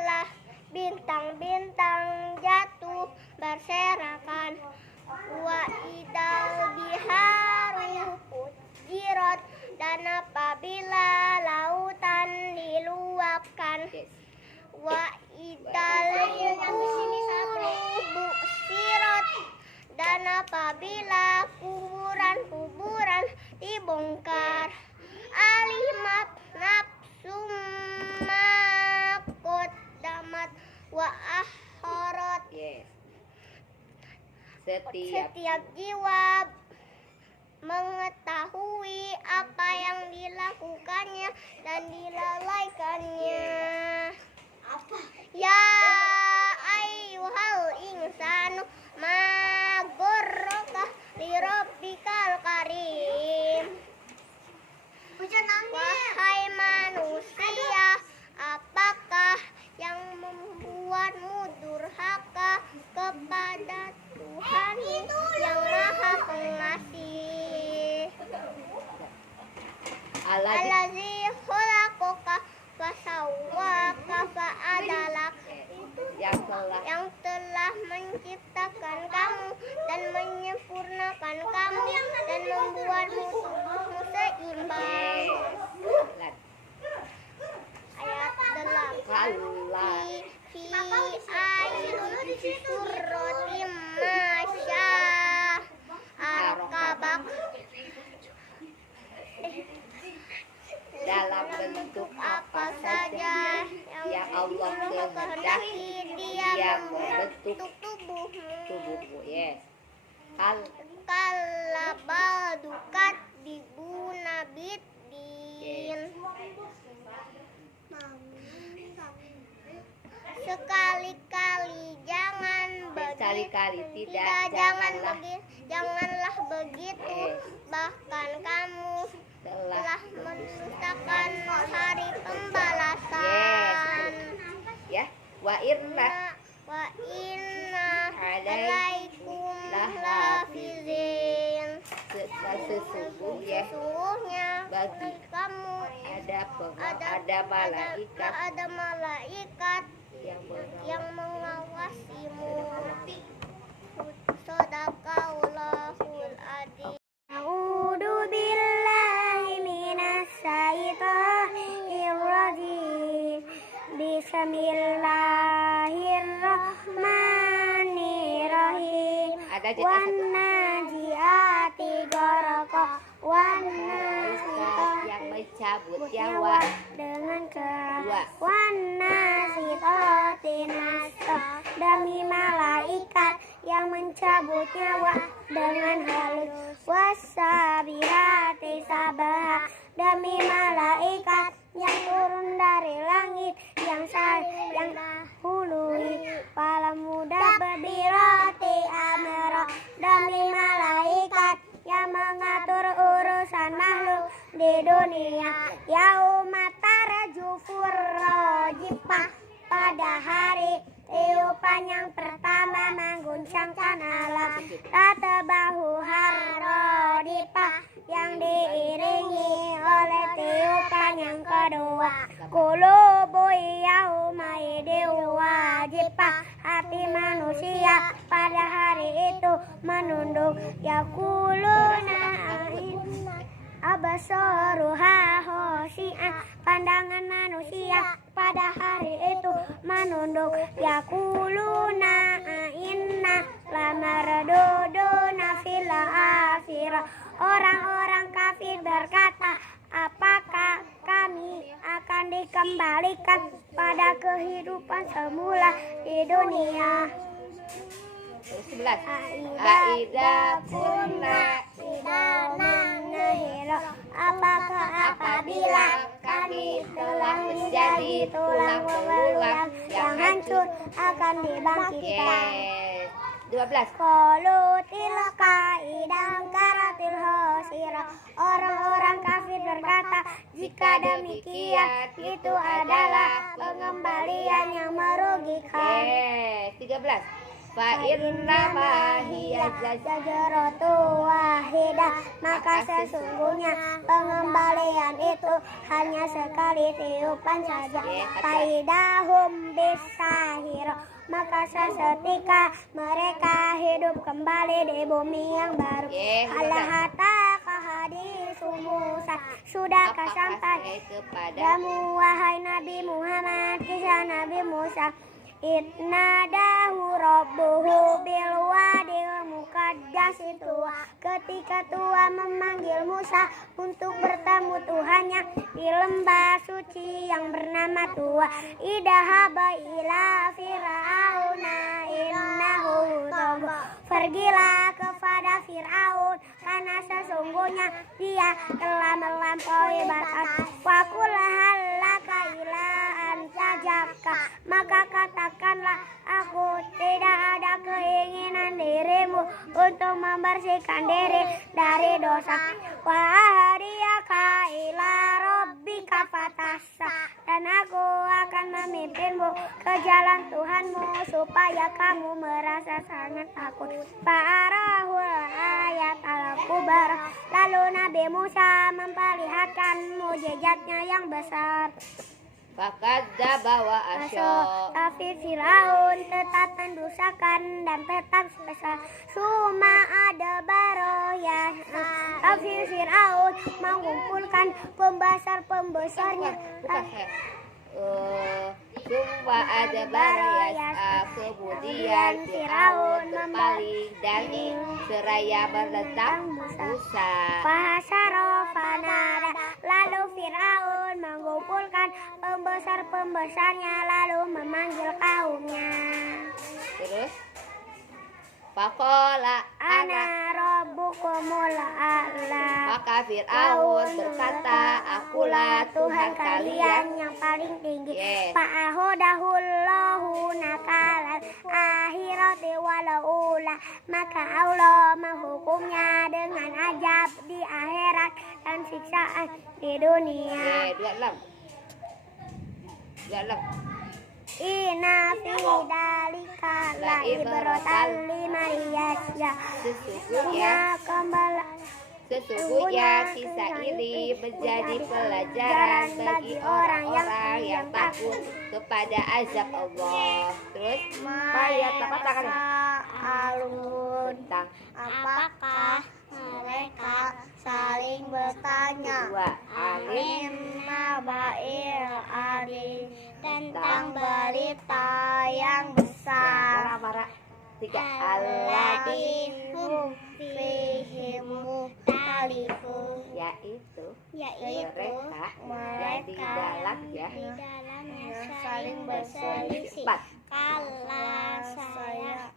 apabila bintang-bintang jatuh berserakan, wa idal biharu fujirat, dan apabila lautan diluapkan, wa idal quburu bu'sirat, dan apabila kuburan-kuburan dibongkar, alimat nafsum ma qaddamat wa akharat. Setiap jiwa mengetahui apa yang dilakukannya dan dilalaikannya. Ya ayyuhal insanu ma gharraka li rabbikal karim. Wahai manusia, apakah yang membuatmu durhaka kepada Tuhan yang Maha Pengasih? Allazi khalaqaka fasawwaka fa'adalak, yang telah menciptakan kamu dan menyempurnakan kamu dan membuatmu tubuhmu seimbang. Ayat 8. Fi ayatin surratim masya arkabak, dalam bentuk apa saja yang Allah kehendaki Dia membentuk tubuhmu. Kalabadukat dibuna bidin. Sekali-kali jangan janganlah begitu, bahkan kamu telah mendustakan hari pembalasan. Wa inna alaikum lahafizin, sesungguhnya bagi kamu ada malaikat yang mengawasimu. Shadaqallahul adzim. A'udzu billahi minas syaitonir rajim. Bismillahirrahmanirrahim. Wan najiati gharqa, wan yang mencabut nyawa dengan keras, wan nasitati nasta, demi malaikat yang mencabut nyawa dengan halus, wasabihati sabah, demi malaikat yang turun dari langit yang hului para muda berbirati amara, demi malaikat yang mengatur urusan makhluk di dunia. Yaumatara jufur rojipah, pada hari tiupan yang pertama mengguncangkan alam. Tatabahu harodipah, yang diiringi oleh tiupan yang kedua. Qulubu yaumaidin wajibah, hati manusia pada hari itu menunduk. Yaquluna abasaruha khoshi'ah, pandangan manusia pada hari itu menunduk. Yaquluna inna lamarduduna fil akhirah, orang-orang kafir berkata, apakah kami akan dikembalikan pada kehidupan semula di dunia? 11. Aida kunna nahira, apakah apabila kami telah menjadi tulang belulang yang hancur akan dibangkitkan? 12. Qalu tilka idam karatil khosira, orang-orang kafir berkata, jika demikian itu adalah pengembalian yang merugikan. 13. fa inna ma hiya Zajaratu wahidah, maka sesungguhnya pengembalian itu hanya sekali tiupan saja. Faidahum bisahiro, maka seketika mereka hidup kembali di bumi yang baru. Alahata kahadisu Musa, sudahkah sampai kepadamu wahai Nabi Muhammad kisah Nabi Musa? Itnadahu rabbuhu bil wadil muqaddas tuwa, ketika Tuhan memanggil Musa untuk bertemu Tuhannya di lembah suci yang bernama Tuwa. Idhaba ila fir'auna innahu tagha, pergilah kepada Fir'aun karena sesungguhnya dia telah melampaui batas. Faqul halaka ila antajaka, maka katakanlah aku tidak ada keinginan dirimu untuk membersihkan diri dari dosa. Wa ahdiyaka ila rabbika fatasa, dan aku akan memimpinmu ke jalan Tuhanmu supaya kamu merasa sangat takut. Fa'arahul ayat al-kubar, lalu Nabi Musa memperlihatkan mukjizatnya yang besar. Fakadzdzaba wa asya, Tapi Firaun tetap mendustakan dan tetap sesat. Suma ada baro ya. Tapi Firaun mengumpulkan pembesar-pembesarnya. Summa ada barayasa, kemudian Firaun berpaling dari seraya menentang Musa. Fahasaro fanada, lalu Firaun mengumpulkan pembesar-pembesarnya lalu memanggil kaumnya. Terus Faqala Ana rabbukumul a'la, maka Fir'aun berkata, akulah Tuhan kalian. yang paling tinggi. Yes. Fa'ahodahullahu nakalal akhirati walaula, maka Allah menghukumnya dengan azab di akhirat dan siksaan di dunia. 26. Inna fi dalika la ibratan liman yakhsha, Sesungguhnya kisah ini menjadi pelajaran bagi orang-orang yang takut kepada azab Allah. Terus ayat apa tangan? Tentang apakah mereka saling bertanya Naba'il Adi, tentang berita yang besar. Tiga Alladhum fihim mukhtalifun, yaitu mereka di dalamnya saling berselisih. Kala saya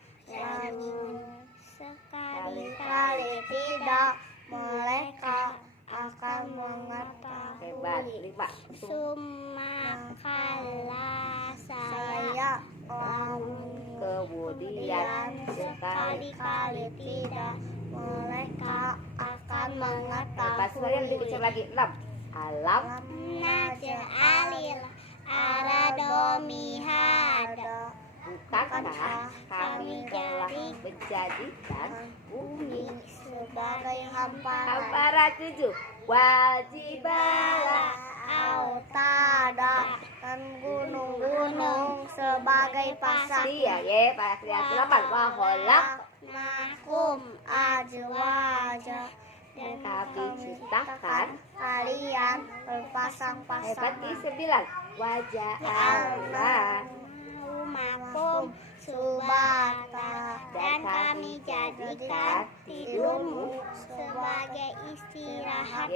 sekali-kali tidak, mereka akan mengetahui. Hebat. 5. Summa kala saya Kemudian sekali-kali tidak, mereka akan mengetahui. pas suara lebih kecil lagi. 6. Alam Naj'alil arada mihada, bukankah kami telah menjadikan bumi sebagai hamparan, hamparan 7. Wajibala autada, dan gunung-gunung sebagai pasak. Iya ya, pas lihat 8. Waholak Makum ajwaja, dan kami ciptakan kalian hebat berpasang-pasang. di 9. Wajah Allah Makum subata, dan kami jadikan tidurmu sebagai istirahat.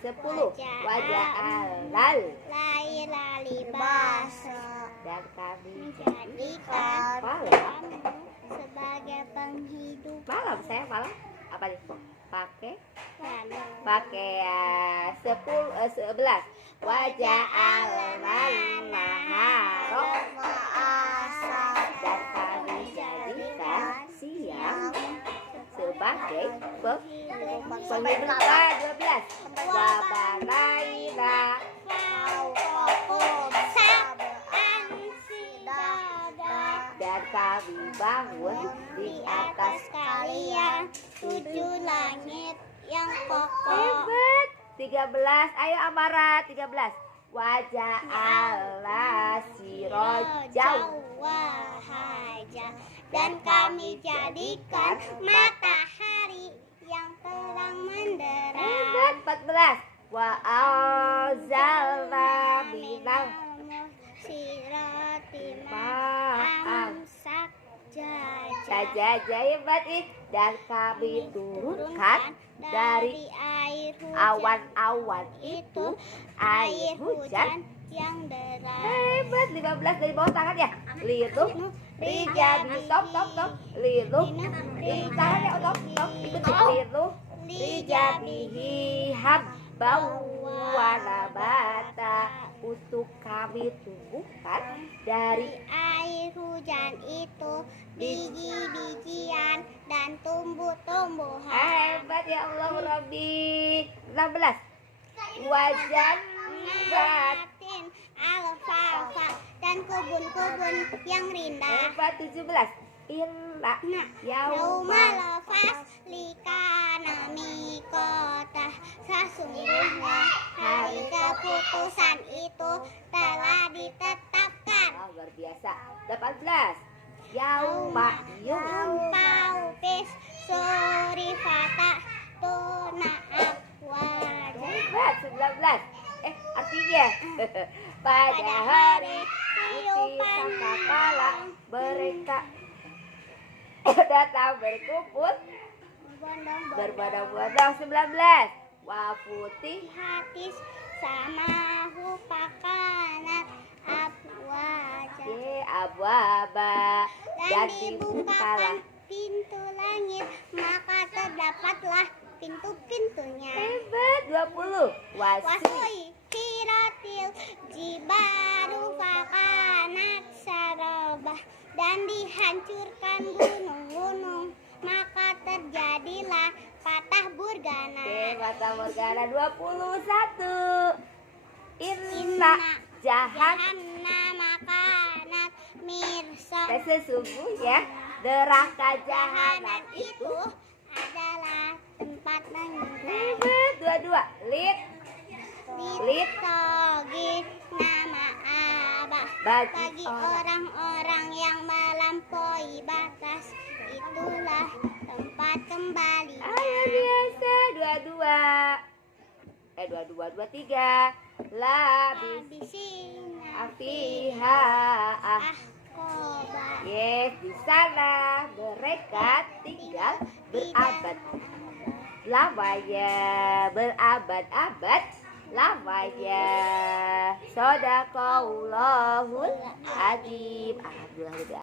10. Wajah Allah Laila libasa, dan kami jadikan malam. kamu sebagai penghidup. Malam saya malam apa nih? Pakai Dan 11. Wajah al-naharo, dan kami jadikan siang sebagai penghidupan. 12. Wabalaila fauqakum sab'an sidada, dan kami bangun di atas kalian 7 langit yang kokoh. Hebat. 13. Ayo Amara, 13. Wajah Allah sirojau wahaja, dan kami jadikan matahari yang terang menderang. Hebat. 14. Wa anzalna minal sirati ma'am amsak sajaja. Hebat ih. Dan kami turunkan dari air awan-awan itu air hujan. yang deras. Hebat. 15 dari bawah tangan ya. Liru rijabi top liru tangan ya top ikut liru rijabihi habbau wa nabata, untuk kami tumbuhkan dari Air hujan itu biji-bijian dan tumbuh-tumbuhan. hebat ya Allah Rabbi. 16. Wajan Batin alfalfa dan kebun-kebun yang rindah. hebat. 17. Illa Yauma lafas likana mikota, sesungguhnya hari keputusan itu telah ditetapkan. luar biasa. 18. Yauma Paupis surifata tuna wajah. hebat. 19. Artinya pada hari tiupan sangkakala mereka datang berkumpul berbondong-bondong. 19. Wafuti Hatis sama hupakanat abwaja, ababa dan dibukakan pintu langit, maka terdapatlah pintu-pintunya. hebat. 20. Wasi Wasui kiratil jibaru fakanat sarabah, dan dihancurkan gunung-gunung, maka terjadilah patah burgana. Fata Morgana. 21. Inna jahat Jahannama kanat mirsa, sesungguhnya neraka jahanam jahanam itu adalah tempat menginap. hebat. 22. Lid Litogi nama abah, bagi orang-orang yang melampaui batas, itulah tempat kembali. Ayo biasa. 23. Labis Abisina afiha ahkoba, yes, di sana mereka tinggal berabad lamanya, berabad-abad lamanya. Shadaqallahul azim. Alhamdulillah.